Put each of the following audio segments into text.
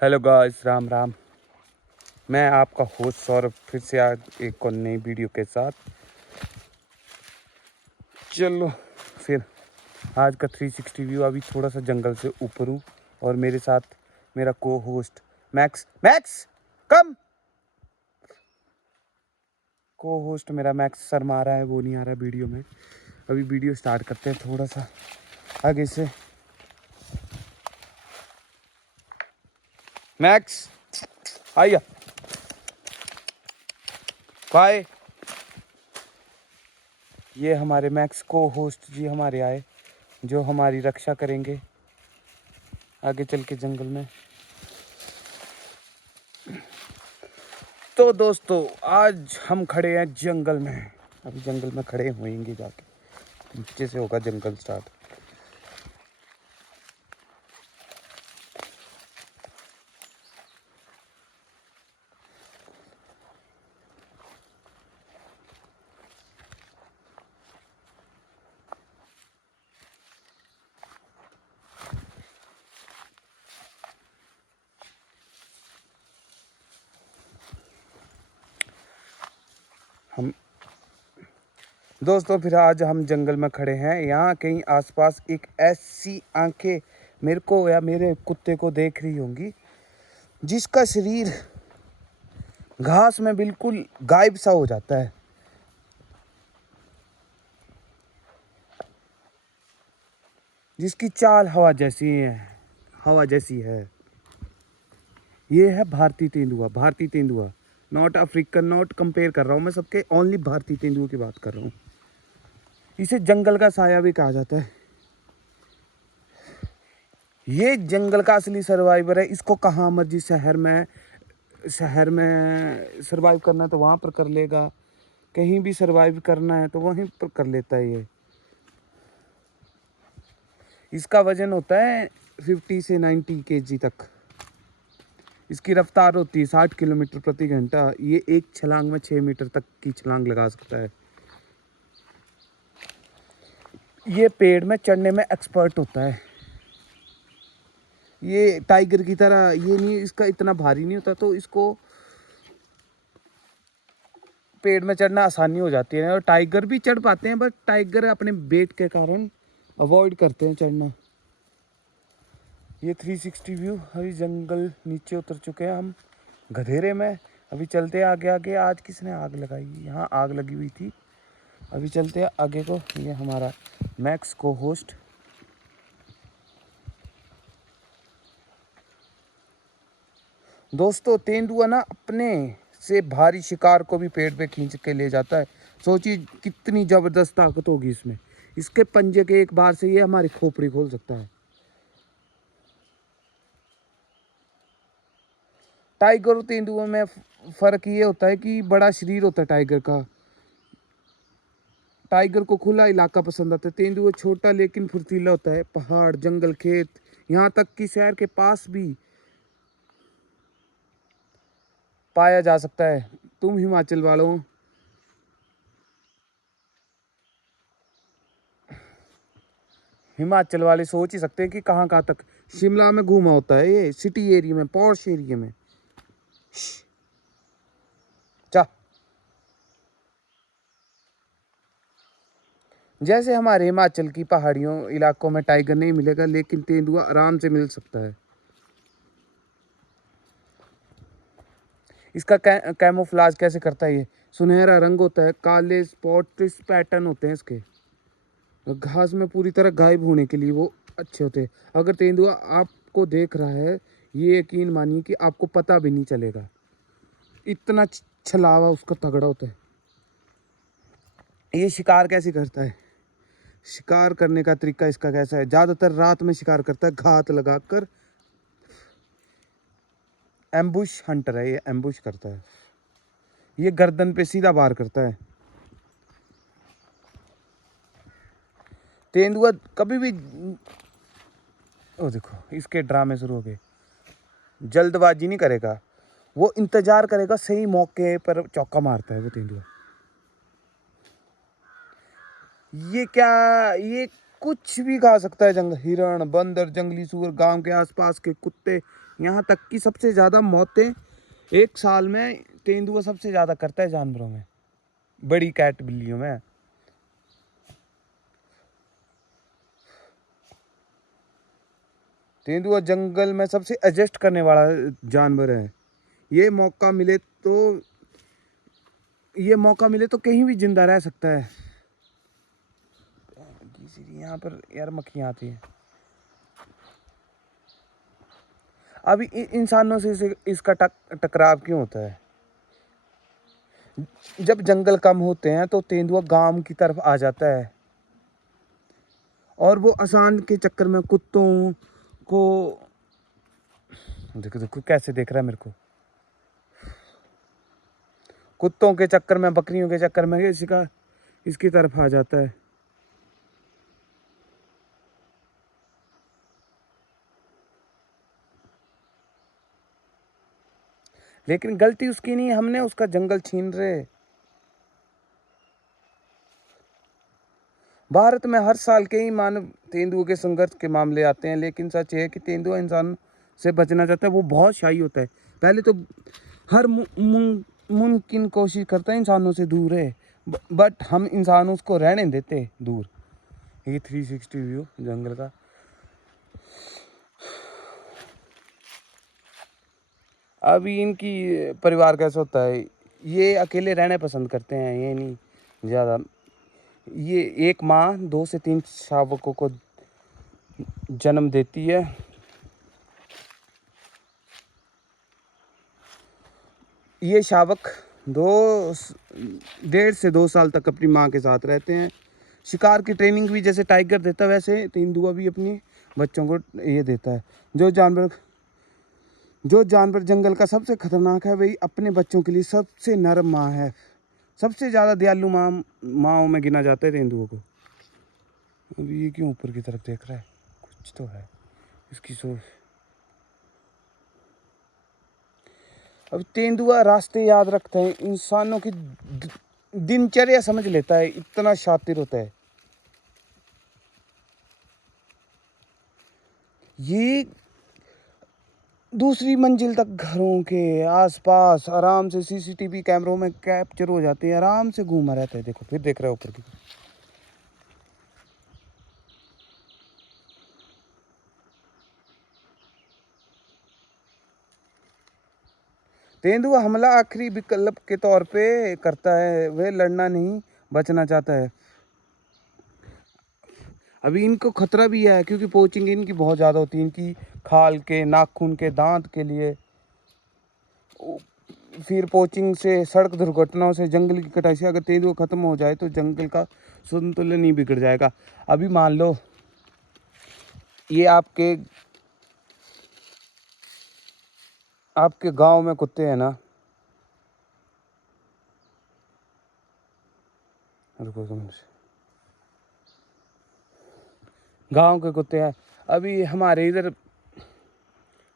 Hello guys, Ram Ram. मैं आपका host Saurabh फिर से आज एक और नई वीडियो के साथ। चलो फिर आज का 360 व्यू। अभी थोड़ा सा जंगल से ऊपर हूँ और मेरे साथ मेरा को होस्ट मैक्स। मैक्स कम। को होस्ट मेरा मैक्स शर्मा रहा है, वो नहीं आ रहा वीडियो में। अभी वीडियो स्टार्ट करते हैं थोड़ा सा आगे से। मैक्स आइया बाय। ये हमारे मैक्स को होस्ट जी हमारे आए, जो हमारी रक्षा करेंगे आगे चल के जंगल में। तो दोस्तों आज हम खड़े हैं जंगल में। अभी जंगल में खड़े होंगे, जाके नीचे से होगा जंगल स्टार्ट। हम दोस्तों फिर आज हम जंगल में खड़े हैं। यहाँ कहीं आसपास एक ऐसी आंखें मेरे को या मेरे कुत्ते को देख रही होंगी, जिसका शरीर घास में बिल्कुल गायब सा हो जाता है। जिसकी चाल हवा जैसी है। ये है भारतीय तेंदुआ। भारतीय तेंदुआ, नॉट अफ्रीकन, नॉट कंपेयर कर रहा हूँ मैं सबके, ओनली भारतीय तेंदुआ की बात कर रहा हूँ। इसे जंगल का साया भी कहा जाता है। ये जंगल का असली सर्वाइवर है। इसको कहाँ मर्जी शहर में सर्वाइव करना है तो वहाँ पर कर लेगा, कहीं भी सर्वाइव करना है तो वहीं पर कर लेता है। ये इसका वजन होता है 50 से 90 kg तक। इसकी रफ्तार होती है 60 किलोमीटर प्रति घंटा। ये एक छलांग में 6 मीटर तक की छलांग लगा सकता है। ये पेड़ में चढ़ने में एक्सपर्ट होता है। ये टाइगर की तरह ये नहीं, इसका इतना भारी नहीं होता तो इसको पेड़ में चढ़ना आसानी हो जाती है। और टाइगर भी चढ़ पाते हैं, बट टाइगर अपने वेट के कारण अवॉइड करते हैं चढ़ना। ये 360 व्यू। अभी जंगल नीचे उतर चुके हैं हम गधेरे में। अभी चलते हैं आगे आगे। आज किसने आग लगाई? यहाँ आग लगी हुई थी। अभी चलते हैं आगे को। ये हमारा मैक्स को होस्ट। दोस्तों तेंदुआ ना अपने से भारी शिकार को भी पेड़ पे खींच के ले जाता है। सोचिए कितनी जबरदस्त ताकत होगी इसमें। इसके पंजे के एक बार से ये हमारी खोपड़ी खोल सकता है। टाइगर और तेंदुआ में फर्क ये होता है कि बड़ा शरीर होता है टाइगर का। टाइगर को खुला इलाका पसंद आता है। तेंदुआ छोटा लेकिन फुर्तीला होता है। पहाड़, जंगल, खेत, यहाँ तक कि शहर के पास भी पाया जा सकता है। तुम हिमाचल वालों, हिमाचल वाले सोच ही सकते हैं कि कहाँ कहाँ तक। शिमला में घूमा होता है ये, सिटी एरिया में, पॉश एरिया में। चा जैसे हमारे हिमाचल की पहाड़ियों इलाकों में टाइगर नहीं मिलेगा, लेकिन तेंदुआ आराम से मिल सकता है। इसका कैमोफ्लाज कैसे करता है? ये सुनहरा रंग होता है, काले स्पॉट पैटर्न होते हैं इसके। घास में पूरी तरह गायब होने के लिए वो अच्छे होते हैं। अगर तेंदुआ आपको देख रहा है, ये यकीन मानिए कि आपको पता भी नहीं चलेगा। इतना छलावा उसका तगड़ा होता है। ये शिकार कैसे करता है? शिकार करने का तरीका इसका कैसा है? ज़्यादातर रात में शिकार करता है, घात लगाकर। एम्बुश हंटर है ये, एम्बुश करता है। ये गर्दन पे सीधा वार करता है। तेंदुआ कभी भी, ओ देखो इसके ड्रामे शुरू हो गए। जल्दबाजी नहीं करेगा, वो इंतजार करेगा, सही मौके पर चौका मारता है वो तेंदुआ। ये क्या, ये कुछ भी खा सकता है जंगल, हिरण, बंदर, जंगली सूअर, गांव के आसपास के कुत्ते, यहाँ तक कि सबसे ज़्यादा मौतें एक साल में तेंदुआ सबसे ज़्यादा करता है जानवरों में, बड़ी कैट बिल्लियों में। तेंदुआ जंगल में सबसे एडजस्ट करने वाला जानवर है। ये मौका मिले तो कहीं भी जिंदा रह सकता है। यहाँ पर यार मक्खियाँ आती हैं। अभी इंसानों से इसका टकराव क्यों होता है? जब जंगल कम होते हैं तो तेंदुआ गांव की तरफ आ जाता है, और वो आसान के चक्कर में कुत्तों को, देखो देखो कैसे देख रहा है मेरे को, कुत्तों के चक्कर में, बकरियों के चक्कर में इसकी तरफ आ जाता है। लेकिन गलती उसकी नहीं, हमने उसका जंगल छीन रहे। भारत में हर साल कई मानव तेंदुओं के संघर्ष के मामले आते हैं, लेकिन सच है कि तेंदुआ इंसान से बचना चाहता है। वो बहुत शाही होता है, पहले तो हर मुमकिन कोशिश करता है इंसानों से दूर है, बट हम इंसान उसको रहने देते दूर। ये 360 व्यू जंगल का। अभी इनकी परिवार कैसा होता है, ये अकेले रहने पसंद करते हैं, ये नहीं ज़्यादा। ये एक माँ 2 से 3 शावकों को जन्म देती है। ये शावक 1.5 से 2 साल तक अपनी माँ के साथ रहते हैं। शिकार की ट्रेनिंग भी जैसे टाइगर देता है, वैसे तेंदुआ भी अपनी बच्चों को ये देता है। जो जानवर जंगल का सबसे खतरनाक है, वही अपने बच्चों के लिए सबसे नरम माँ है। सबसे ज़्यादा दयालु माँओं में गिना जाता है तेंदुओं को। अभी ये क्यों ऊपर की तरफ देख रहा है? कुछ तो है इसकी सोच। अब तेंदुआ रास्ते याद रखता है, इंसानों की दिनचर्या समझ लेता है, इतना शातिर होता है। ये दूसरी मंजिल तक घरों के आसपास आराम से सीसीटीवी कैमरों में कैप्चर हो जाते हैं, आराम से घूमा रहता है। देखो फिर देख रहा है ऊपर की। तेंदुआ हमला आखिरी विकल्प के तौर पे करता है, वह लड़ना नहीं, बचना चाहता है। अभी इनको खतरा भी है, क्योंकि पोचिंग इनकी बहुत ज़्यादा होती है, इनकी खाल के, नाखून के, दांत के लिए। फिर पोचिंग से, सड़क दुर्घटनाओं से, जंगल की कटाई से अगर तेंदुआ खत्म हो जाए तो जंगल का संतुलन ही बिगड़ जाएगा। अभी मान लो ये आपके गांव में कुत्ते हैं ना, गांव के कुत्ते हैं। अभी हमारे इधर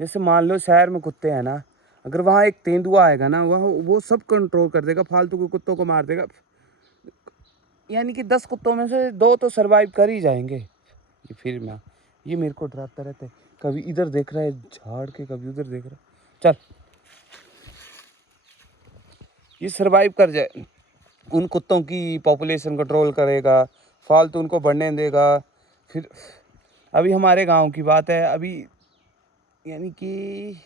जैसे मान लो शहर में कुत्ते हैं ना, अगर वहाँ एक तेंदुआ आएगा ना, वो सब कंट्रोल कर देगा, फालतू के कुत्तों को मार देगा। यानी कि 10 कुत्तों में से 2 तो सरवाइव कर ही जाएंगे। ये मेरे को डराता रहता है, कभी इधर देख रहा है झाड़ के, कभी उधर देख रहा है। चल, ये सरवाइव कर जाए, उन कुत्तों की पॉपुलेशन कंट्रोल करेगा, फालतू उनको बढ़ने देगा। फिर अभी हमारे गांव की बात है, अभी यानी कि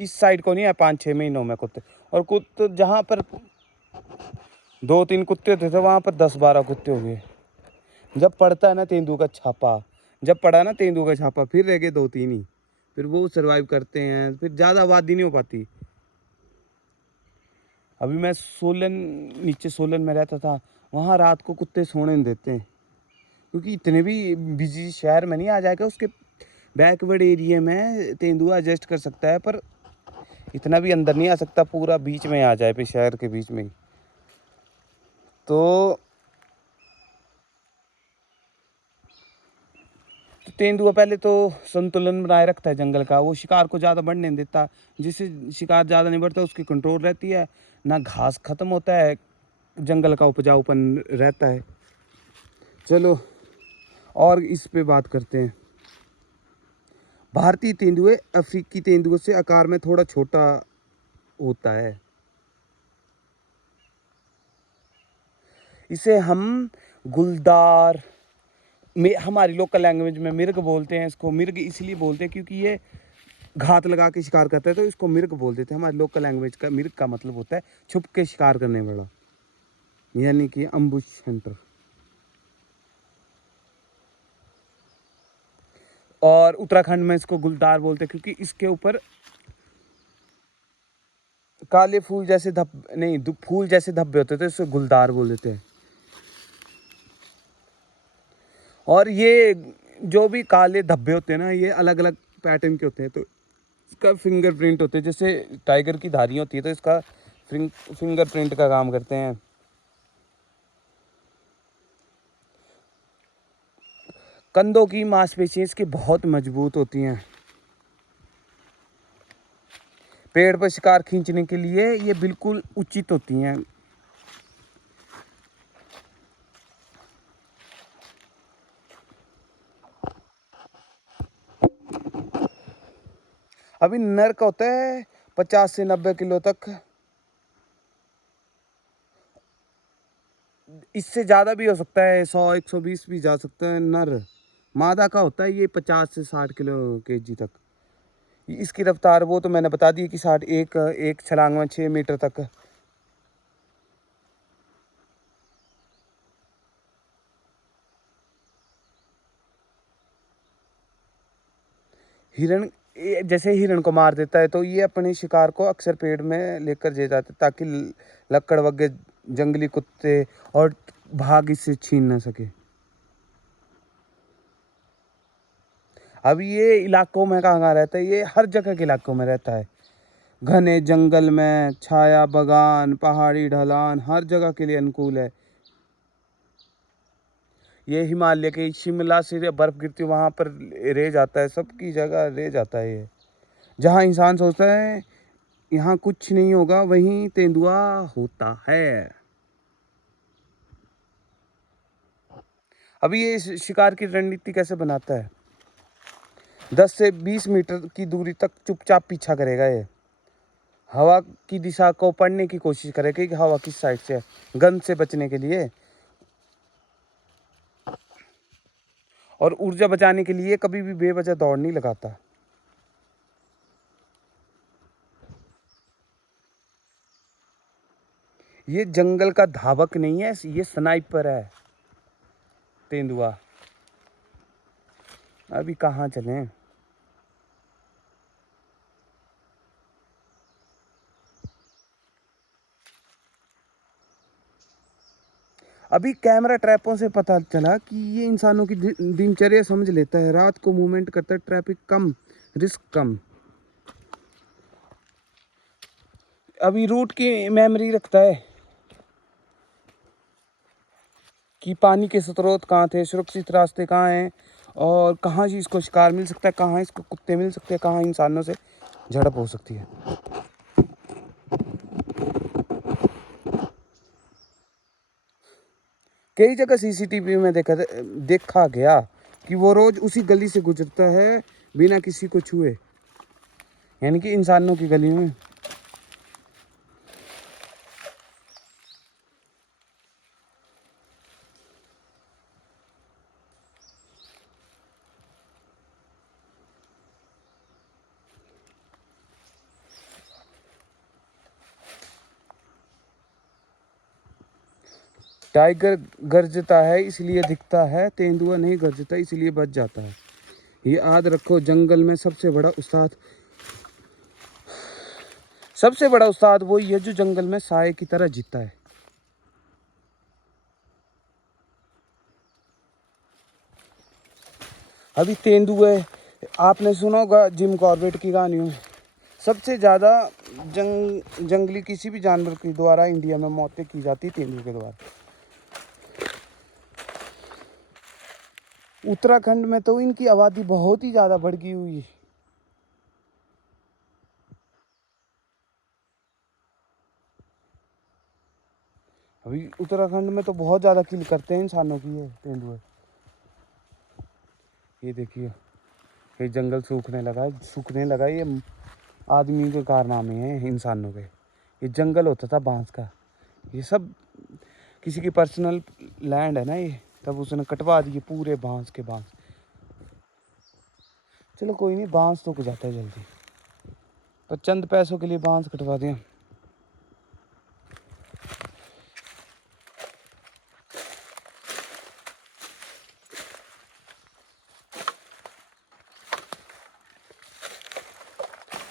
इस साइड को नहीं है, 5-6 महीनों में कुत्ते, और कुत्ते जहाँ पर 2-3 कुत्ते होते थे वहाँ पर 10-12 कुत्ते हो गए। जब पड़ा ना तेंदुआ का छापा, फिर रह गए 2-3 ही, फिर वो सरवाइव करते हैं, फिर ज़्यादा आबादी नहीं हो पाती। अभी मैं नीचे सोलन में रहता था, वहाँ रात को कुत्ते सोने नहीं देते हैं, क्योंकि इतने भी बिजी शहर में नहीं आ जाएगा, उसके बैकवर्ड एरिया में तेंदुआ एडजस्ट कर सकता है, पर इतना भी अंदर नहीं आ सकता, पूरा बीच में आ जाए, फिर शहर के बीच में ही। तो तेंदुआ पहले तो संतुलन बनाए रखता है जंगल का, वो शिकार को ज़्यादा बढ़ने नहीं देता। जिससे शिकार ज़्यादा नहीं बढ़ता उसकी कंट्रोल रहती है, ना घास ख़त्म होता है, जंगल का उपजाऊपन रहता है। चलो, और इस पे बात करते हैं। भारतीय तेंदुए अफ्रीकी तेंदुए से आकार में थोड़ा छोटा होता है। इसे हम गुलदार में, हमारी लोकल लैंग्वेज में मिर्ग बोलते हैं। इसको मिर्ग इसलिए बोलते हैं क्योंकि ये घात लगा के शिकार करता है, तो इसको मिर्ग बोल देते हैं। हमारी लोकल लैंग्वेज का मिर्ग का मतलब होता है छुप के शिकार करने वाला, यानी कि अम्बुश हंटर। और उत्तराखंड में इसको गुलदार बोलते हैं क्योंकि इसके ऊपर काले फूल जैसे फूल जैसे धब्बे होते थे, इसको गुलदार बोल देते हैं। और ये जो भी काले धब्बे होते हैं ना, ये अलग अलग पैटर्न के होते हैं। तो इसका फिंगरप्रिंट होते हैं, जैसे टाइगर की धारियाँ होती है तो इसका फिंगरप्रिंट का काम करते हैं। कंधों की मांसपेशियां इसकी बहुत मजबूत होती हैं। पेड़ पर शिकार खींचने के लिए ये बिल्कुल उचित होती हैं। अभी नर का होता है 50 से 90 किलो तक, इससे ज़्यादा भी हो सकता है, 100-120 भी जा सकता है नर। मादा का होता है ये 50 से 60 किलो केजी तक। इसकी रफ्तार वो तो मैंने बता दी कि 60, एक छलांग में 6 मीटर तक। हिरण जैसे हिरण को मार देता है तो ये अपने शिकार को अक्सर पेड़ में लेकर जे जाते ताकि लकड़ वगैरह जंगली कुत्ते और भाग इससे छीन ना सके। अब ये इलाकों में कहाँ रहता है, ये हर जगह के इलाकों में रहता है। घने जंगल में, छाया बागान, पहाड़ी ढलान, हर जगह के लिए अनुकूल है। ये हिमालय के शिमला से बर्फ गिरती वहाँ पर रह जाता है, सबकी जगह रह जाता है ये। जहाँ इंसान सोचता है यहाँ कुछ नहीं होगा, वहीं तेंदुआ होता है। अभी ये शिकार की रणनीति कैसे बनाता है, 10 से 20 मीटर की दूरी तक चुपचाप पीछा करेगा ये। हवा की दिशा को पढ़ने की कोशिश करेगा कि हवा किस साइड से है, गंध से बचने के लिए और ऊर्जा बचाने के लिए कभी भी बेवजह दौड़ नहीं लगाता। ये जंगल का धावक नहीं है, ये स्नाइपर है तेंदुआ। अभी कहाँ चलें, अभी कैमरा ट्रैपों से पता चला कि ये इंसानों की दिनचर्या समझ लेता है। रात को मूवमेंट करता है, ट्रैफिक कम, रिस्क कम। अभी रूट की मेमोरी रखता है कि पानी के स्रोत कहाँ थे, सुरक्षित रास्ते कहाँ हैं और कहाँ से इसको शिकार मिल सकता है, कहाँ इसको कुत्ते मिल सकते हैं, कहाँ इंसानों से झड़प हो सकती है। कई जगह सीसीटीवी में देखा गया कि वो रोज उसी गली से गुजरता है बिना किसी को छुए, यानी कि इंसानों की गली में। टाइगर गरजता है इसलिए दिखता है, तेंदुआ नहीं गरजता इसलिए बच जाता है। ये याद रखो, जंगल में सबसे बड़ा उस्ताद वही है जो जंगल में साए की तरह जीता है। अभी तेंदुए, आपने सुना होगा जिम कॉर्बेट की कहानियों में, सबसे ज़्यादा जंगली किसी भी जानवर के द्वारा इंडिया में मौतें की जाती तेंदुए के द्वारा। उत्तराखंड में तो इनकी आबादी बहुत ही ज़्यादा बढ़ गई हुई है। अभी उत्तराखंड में तो बहुत ज़्यादा किल करते हैं इंसानों की ये तेंदुए। ये देखिए, ये जंगल सूखने लगा है, सूखने लगा। ये आदमी के कारनामे हैं, इंसानों के। ये जंगल होता था बांस का, ये सब किसी की पर्सनल लैंड है ना ये, तब उसने कटवा दिए पूरे बांस के बांस। चलो कोई नहीं, बांस तो जाता है जल्दी, पर चंद पैसों के लिए बांस कटवा दिया।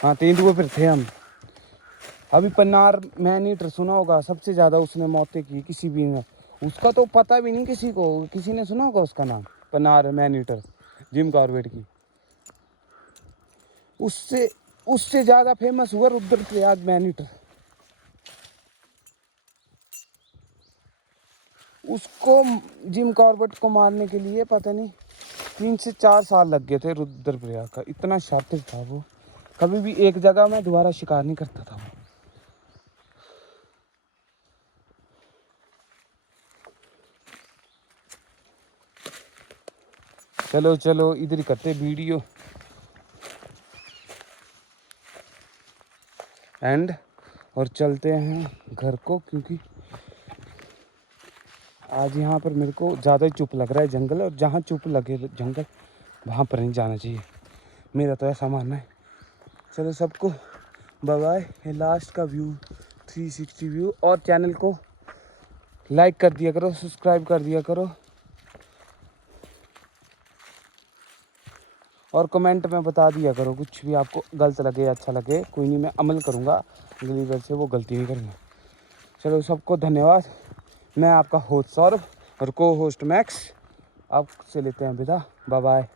हाँ, तेंदुए पर थे हम। अभी पन्नार मैन ईटर सुना होगा, सबसे ज़्यादा उसने मौतें की किसी भी ने। उसका तो पता भी नहीं किसी को, किसी ने सुना होगा उसका नाम, Pennar man eater, Jim Corbett की। उससे उससे ज़्यादा फेमस हुआ रुद्रप्रयाग मैन ईटर। उसको, जिम कॉर्बेट को मारने के लिए पता नहीं 3 से 4 साल लग गए थे रुद्रप्रयाग का। इतना शातिर था वो, कभी भी एक जगह में दोबारा शिकार नहीं करता था वो। चलो चलो इधर ही करते वीडियो एंड, और चलते हैं घर को, क्योंकि आज यहाँ पर मेरे को ज़्यादा ही चुप लग रहा है जंगल, और जहाँ चुप लगे जंगल वहाँ पर नहीं जाना चाहिए, मेरा तो ऐसा मानना है। चलो सबको बाय बाय। ये लास्ट का व्यू, 360 व्यू। और चैनल को लाइक कर दिया करो, सब्सक्राइब कर दिया करो, और कमेंट में बता दिया करो कुछ भी आपको गलत लगे अच्छा लगे। कोई नहीं, मैं अमल करूँगा, अगली बार से वो गलती नहीं करूँगा। चलो सबको धन्यवाद। मैं आपका होस्ट सौरभ और को होस्ट मैक्स, आपसे लेते हैं विदा। Bye bye.